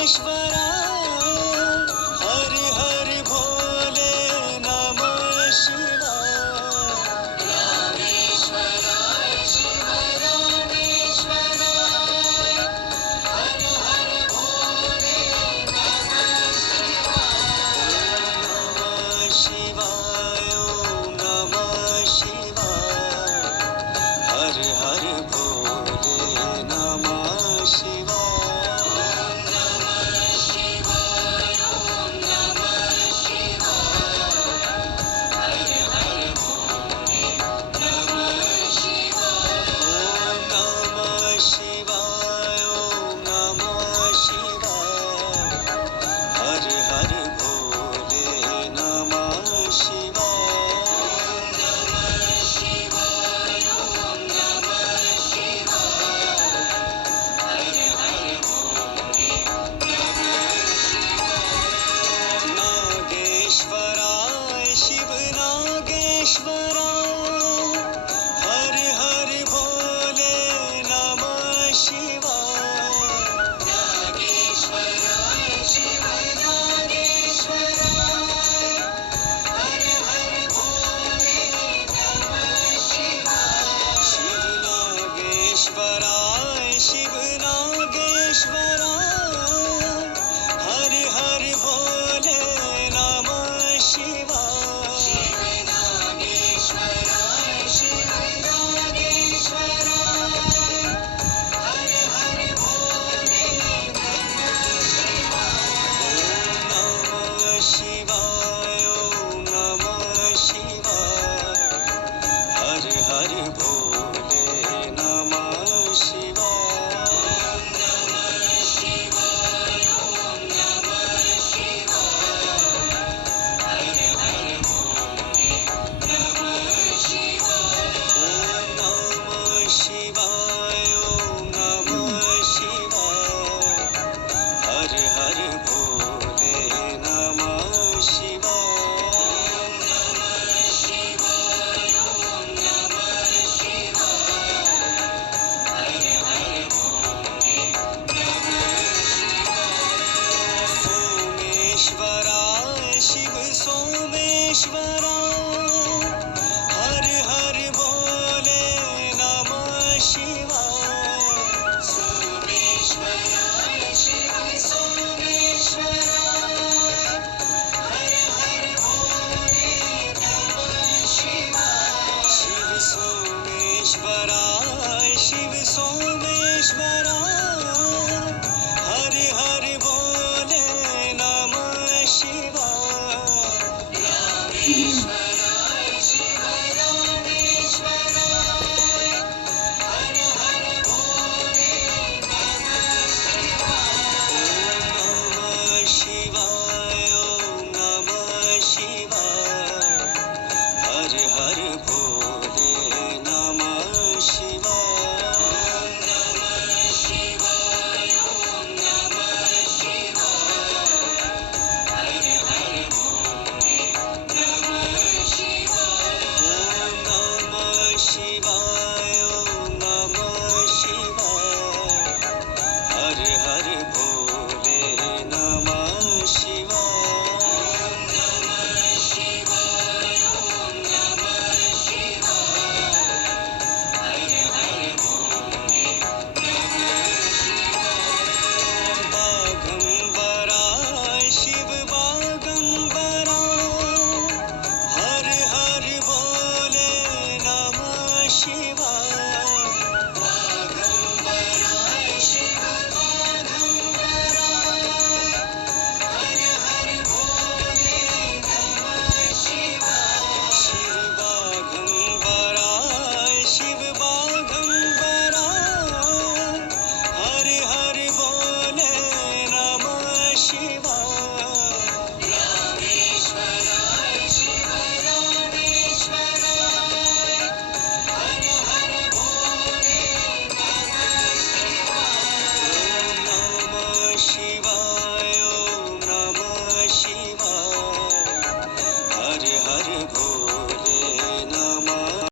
रामेश्वरा हर हर भोले नमः शिवाय रामेश्वराय शिव रामेश्वराय हर हर भोले नमः शिवाय नमः शिवाय हर हर भोले नमः शिवाय नमः शिवाय हर भोले नमः शिवाय नमः शिवाय नमः शिवाय हर हर भोले नमः शिवाय नमः शिवाय नमः शिवाय हर हर भोले नमः शिवाय नागेश्वराय शिव नागेश्वराय हर हर भोले नमः शिवाय नागेश्वराय शिव नागेश्वराय हर हर भोले नमः शिवाय शिव नागेश्वराय शिव नागेश्वराय हर हर भोले नमः शिवाय शिव नागेश्वराय शिव नागेश्वराय हर हर भोले नमः शिवाय नमः शिवाय हर हर भोले नमः शिवाय नमः शिवाय नमः शिवाय हर हर भोले नमः शिवाय नमः शिवाय नमः शिवाय हर हर भोले नमः शिवाय नमः शिवाय नमः शिवाय हर हर भोले नमः शिवाय सोमेश्वराय शिव सोमेश्वराय हर हर भोले नमः शिवाय सोमेश्वराय शिव सोमेश्वराय हर हर भोले नमः शिवाय शिव सोमेश्वराय शिव सोमेश्वराय हर हर भोले नमः शिवाय रामेश्वराय शिव रामेश्वराय हर हर भोले नमः शिवाय नमः शिवाय हर हर भोले नमः शिवाय नमः शिवाय नमः शिवाय हर हर भोले नमः शिवाय नमः शिवाय नमः शिवाय हर हर